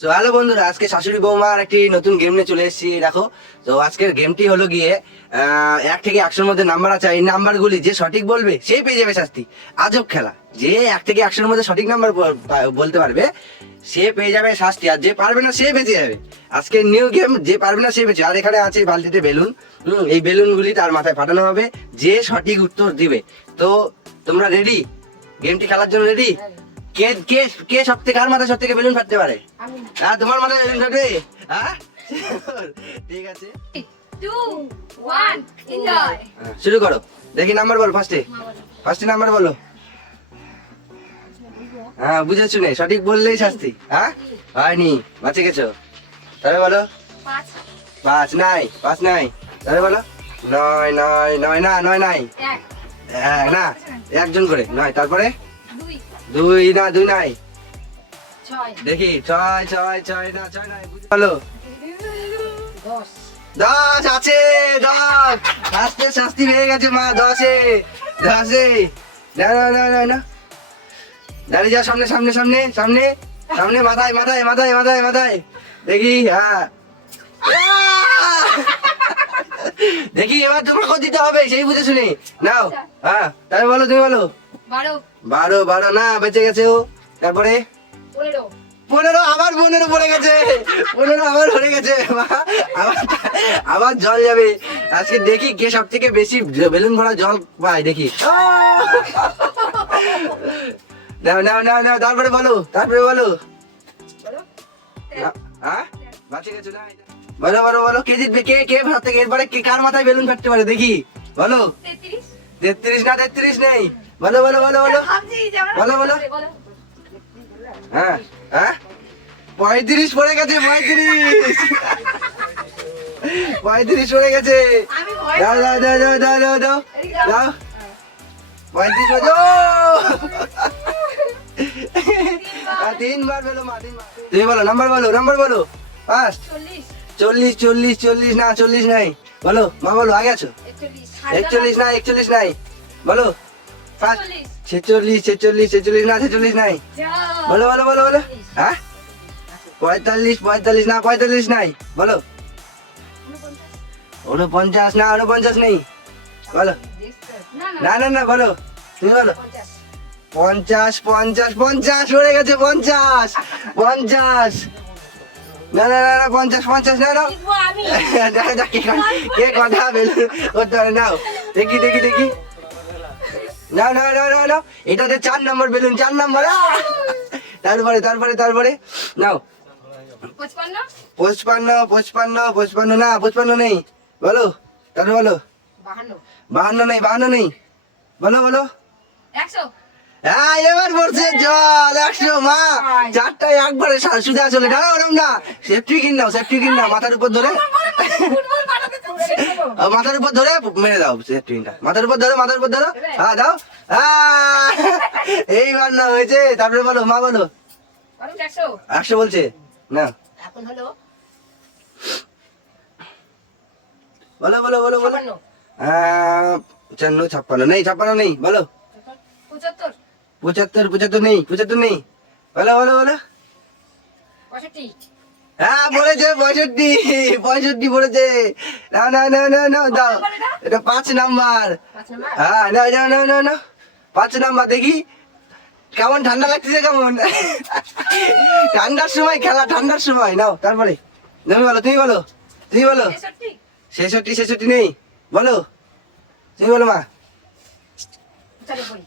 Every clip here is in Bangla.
তো হ্যালো বন্ধুরা, আজকে শাশুড়ি বৌমার একটি নতুন গেম নিয়ে চলে এসেছি। দেখো, তো আজকের গেমটি হলো গিয়ে 1 থেকে 100-র মধ্যে নাম্বার আছে। এই নাম্বারগুলি যে সঠিক বলবে সেই পেয়ে যাবে শাস্তি। আজব খেলা, যে 1 থেকে 100-র মধ্যে সঠিক নাম্বার বলতে পারবে সে পেয়ে যাবে শাস্তি, আর যে পারবে না সে বেঁচে যাবে। আজকে নিউ গেম, যে পারবে না সে বেঁচে। আর এখানে আছে বালতিতে বেলুন। এই বেলুনগুলি তার মাথায় ফাটানো হবে, যে সঠিক উত্তর দিবে। তো তোমরা রেডি গেমটি খেলার জন্য? রেডি? কে কে কে সব থেকে, কার মাথায় সব থেকে বেলুন ফাটতে পারে? হ্যাঁ, তোমার মাথায় বেলুন ফাটবে। হ্যাঁ, ঠিক আছে, 2 1 এনজয়। শুরু করো। দেখি নাম্বার বলো, ফার্স্টে নাম্বার বলো। হ্যাঁ, বুঝে শুনে সঠিক বললেই শাস্তি। হ্যাঁ, হয়নি, বাঁচে গেছো। তবে বলো 5 5 নাই, 5 নাই। তবে বলো 9 9 9 না, 9 নাই। 1 না, একজন করে 9। তারপরে 2 2 না, 2 নাই। 6 দেখি 6 6 6 না, 6 নাই। বলো 10 10 আছে, 10 আজকে শাস্তি পেয়ে গেছে মা। 10-এ না না না না না, দাঁড়িয়ে যাও, সামনে সামনে সামনে সামনে সামনে, মাথায় মাথায় মাথায় মাথায় মাথায়। দেখি, হ্যাঁ দেখি, এবার তোমাকে দিতে হবে সেই বুঝে শুনে নাও। হ্যাঁ, তাহলে বলো, তুমি বলো 12 12 12 না, বেঁচে গেছে ও। তারপরে 15 15 আবার 15 পড়ে গেছে, 15 আবার পড়ে গেছে। আবার আবার জল যাবে। আজকে দেখি কে সব থেকে বেশি বেলুন ভরা জল পায়, দেখি। নাও নাও নাও নাও, তারপরে বলো, তারপরে বলো। বলো হ্যাঁ, বাঁচে গেছো না? বলো বলো বলো, কে জিতবে? কে কে ভাত থেকে এরপরে কে কার মাথায় বেলুন ফাটতে পারে দেখি? বলো 33 33 না, 33 নেই। বলো বলো বলো বলো ভাবছি যেমন বলো বলো। হ্যাঁ হ্যাঁ, 35 পড়ে গেছে, 35 35 পড়ে গেছে। আমি ভয় দাও দাও দাও দাও দাও দাও দাও দাও, 35 পড়ে। তিনবার বেলো মা, তিনবার। তুমি বলো নাম্বার, বলো নাম্বার বলো। ফার্স্ট 40 40 40 40 না, 40 নাই। বলো মা, বলো আগে আছো। 41 না, 41 নাই। বলো ফার্স্ট 46 46 46 না, 46 নাই। বলো বলো বলো বলো। হ্যাঁ, 45 45 না, 45 নাই। বলো 49 না, 49 নেই। বলো না না না, বলো তুমি বলো 50 50 50 পড়ে গেছে, 50 50 না না না না, 50 50 না না। আমি দেখা যাক কে কথা বেলুন করতে পারে। নাও দেখি দেখি দেখি, নাও নাও নাও নাও নাও, এটাতে 4 নম্বর বেলুন, 4 নম্বর। তারপরে তারপরে তারপরে নাও 55 55 55 55 না, 55 নেই। বলো, তারপরে বলো 52 52 নেই, 52 নেই। বলো বলো। 100 হ্যাঁ, এবার পড়ছে জল 100 মা। 4টায় একবারে সুদা চলে। দাঁড়াও, ওরম না, সেফটি কিন নাও, সেফটি কিন নাও, মাথার উপর ধরে। ফুটবল পাঠাতে চলে মাথার উপর ধরে মেরে দাও সেফটি কিনটা, মাথার উপর ধরো, মাথার উপর ধরো। হ্যাঁ দাও। হ্যাঁ, এইবার না হয়েছে। তারপরে বলো মা, বলো 100 100 বলছে না। এখন হলো বলো বলো বলো বলো। 56 55 56 নেই, 56 নেই। বলো 75 75 75 নেই, 75 নেই। বলো বলো বলো। 65 হ্যাঁ, বলেছে 65 65 বলেছে। না না না না না, দাও। এটা 5 নাম্বার। 5 নাম্বার হ্যাঁ, না না না না না, 5 নাম্বার। দেখি কেমন ঠান্ডা লাগতেছে, কেমন ঠান্ডার সময় খেলা, ঠান্ডার সময়। নাও তারপরে তুমি বলো, তুমি বলো, তুমি বলো। 63 66 66 নেই। বলো, তুমি বলো মা। 95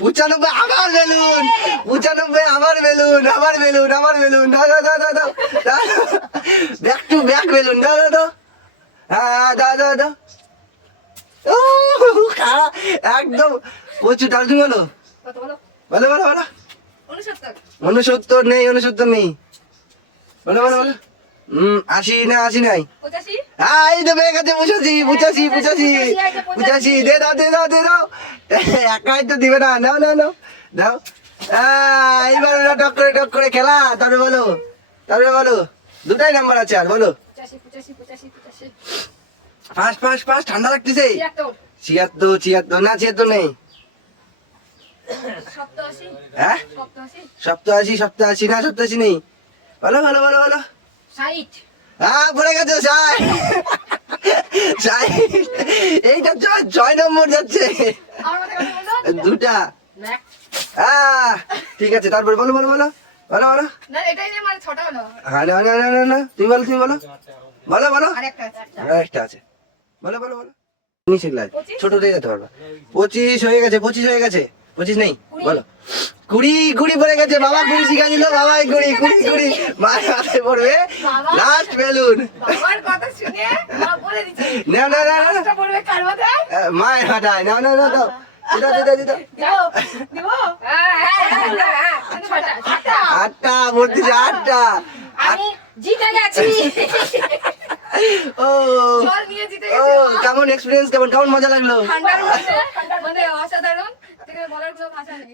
95 আবার বেলুন, 95 আবার বেলুন, আবার বেলুন, আবার বেলুন। দাও দাও দাও দাও দাও, ব্যাক টু ব্যাক বেলুন। দাও দাও দাও। হ্যাঁ, দাও দাও দাও। ও, একদম প্রচুর। তাহলে তুমি বলো, কত বলো বলো বলো বলো। 69 69 নেই, 69 নেই। বলো বলো বলো। 80 না, 80 নাই। 85 এই তো পেয়ে গেছে 85 85 85 85। দে দাও দে দাও দে দাও, একাই তো দিবে না। নাও নাও নাও দাও। এইবার টক করে খেলা। তারপরে বলো, তারপরে বলো। 2টাই নাম্বার আছে, আর বলো 85 85 85 85 ফাস্ট ফাস্ট ফাস্ট, ঠান্ডা লাগতেছে। 76 76 না, 76 নেই। 87 হ্যাঁ, 87 87 87 না, 87 নেই। বলো বলো বলো বলো। সাইট। হ্যাঁ পড়ে গেছে ষাট। ষাট। এইটা 6 নম্বর যাচ্ছে। আমার মতে কথা বলো। দুটা। না ঠিক আছে তারপরে বলো বলো বলো বলো বলো। না এটাই যে মানে ছোট হলো। হ্যাঁ না না না না না তুমি বলো বলো বলো। আরেকটা আছে। আরেকটা আছে বলো বলো বলো। নিচে গ্লাস 25? ছোট দিয়ে যেতে পারবা। 25 হয়ে গেছে 25 হয়ে গেছে 25 নেই 20 বলো। 20 পড়ে গেছে বাবা 20 শিখা দিল বাবা 20 মায়ের হাতে পড়বে বাবা। Last balloon. বাবার কথা শুনে মা বলে দিচ্ছে। না না না না, না। লাস্টটা পড়বে কার মাথায়? মায়ের হাঁটায় না না না দাও দিদা দিদা দিদা। দিব? হ্যাঁ। ছটা। 8টা ভর্তি 8টা। আমি জিতে গেছি। ও জল নিয়ে জিতে ও গেছি। কেমন এক্সপিরিয়েন্স কেমন কেমন মজা লাগলো? ঠান্ডার মধ্যে মানে অসাধারণ। থেকে বলার কোনো ভাষা নেই।